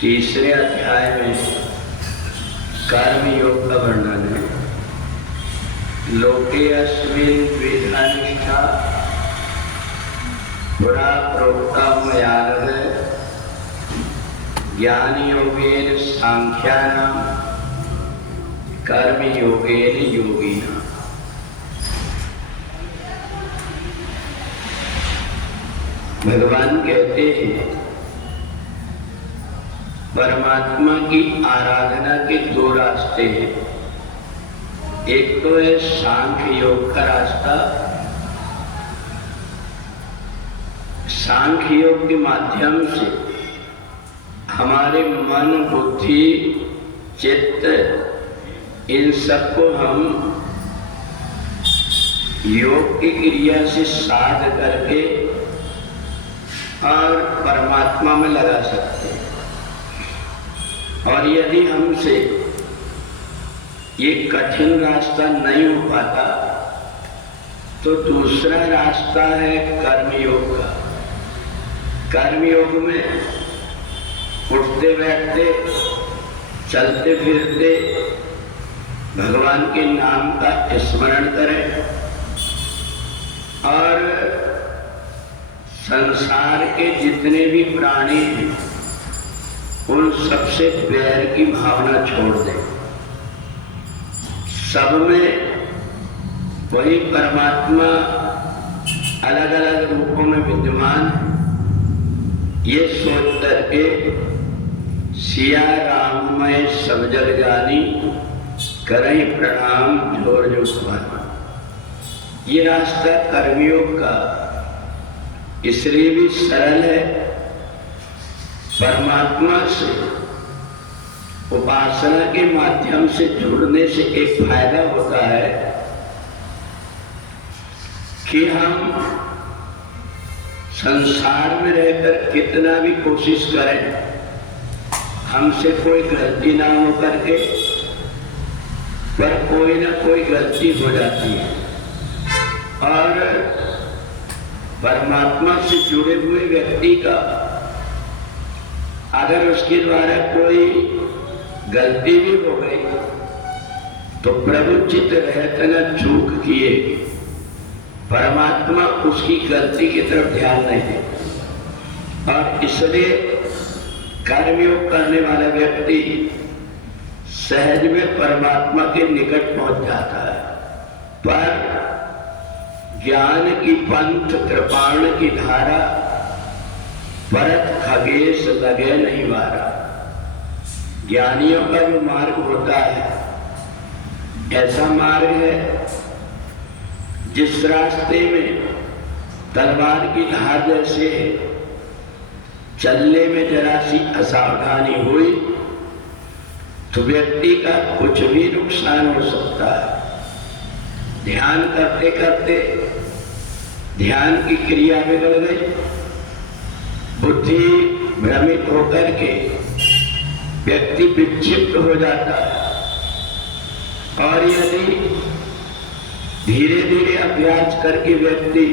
तीसरे अध्याय में कर्म योग का वर्णन है। लोके अस्मिन् द्विधा निष्ठा पुरा प्रोक्ता मयानघ ज्ञान योगेन सांख्यानां कर्म योगेन योगिनां। भगवान कहते हैं परमात्मा की आराधना के दो रास्ते हैं। एक तो है सांख्य योग का रास्ता। सांख्य योग के माध्यम से हमारे मन, बुद्धि, चित्त, इन सबको हम योग की क्रिया से साध करके और परमात्मा में लगा सकते हैं। और यदि हमसे ये कठिन रास्ता नहीं हो पाता तो दूसरा रास्ता है कर्मयोग का। कर्मयोग में उठते बैठते चलते फिरते भगवान के नाम का स्मरण करें और संसार के जितने भी प्राणी हैं उन सबसे बैर की भावना छोड़ दें। सब में वही परमात्मा अलग अलग रूपों में विद्यमान, ये सोच करके सिया राममय सब जग जानी करई प्रणाम जोर जो पाना। ये रास्ता कर्मयोग का इसलिए भी सरल है। परमात्मा से उपासना के माध्यम से जुड़ने से एक फायदा होता है कि हम संसार में रहकर कितना भी कोशिश करें, हमसे कोई गलती ना हो करके, पर कोई ना कोई गलती हो जाती है। और परमात्मा से जुड़े हुए व्यक्ति का अगर उसके द्वारा कोई गलती भी हो गई तो प्रभु चित्त रहते न चूक किए, परमात्मा उसकी गलती की तरफ ध्यान नहीं देता। और इसलिए कर्मयोग करने वाला व्यक्ति सहज में परमात्मा के निकट पहुंच जाता है। पर ज्ञान की पंथ कृपाण की धारा भरत खगेश लगे नहीं वारा। ज्ञानियों का जो मार्ग होता है ऐसा मार्ग है जिस रास्ते में तलवार की धार जैसे चलने में जरा सी असावधानी हुई तो व्यक्ति का कुछ भी नुकसान हो सकता है। ध्यान करते करते ध्यान की क्रिया बिगड़ गई, बुद्धि भ्रमित होकर के व्यक्ति विक्षिप्त हो जाता है। और यदि धीरे धीरे अभ्यास करके व्यक्ति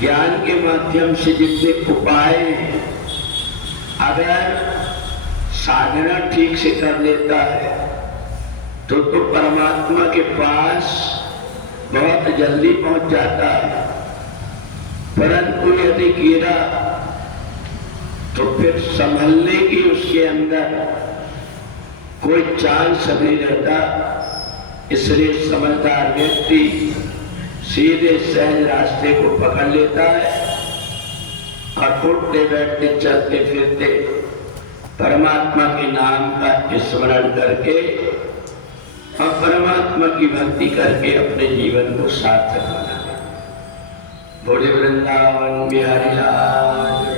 ज्ञान के माध्यम से जितने उपाय हैं अगर साधना ठीक से कर लेता है तो परमात्मा के पास बहुत जल्दी पहुंच जाता है। परंतु यदि गिरा तो फिर संभलने की उसके अंदर कोई चांस नहीं रहता। इसलिए समझदार व्यक्ति सीधे सहज रास्ते को पकड़ लेता है और उठते बैठते चलते फिरते परमात्मा के नाम का स्मरण करके और परमात्मा की भक्ति करके अपने जीवन को सार्थक बना। बोले वृंदावन बिहारी लाल।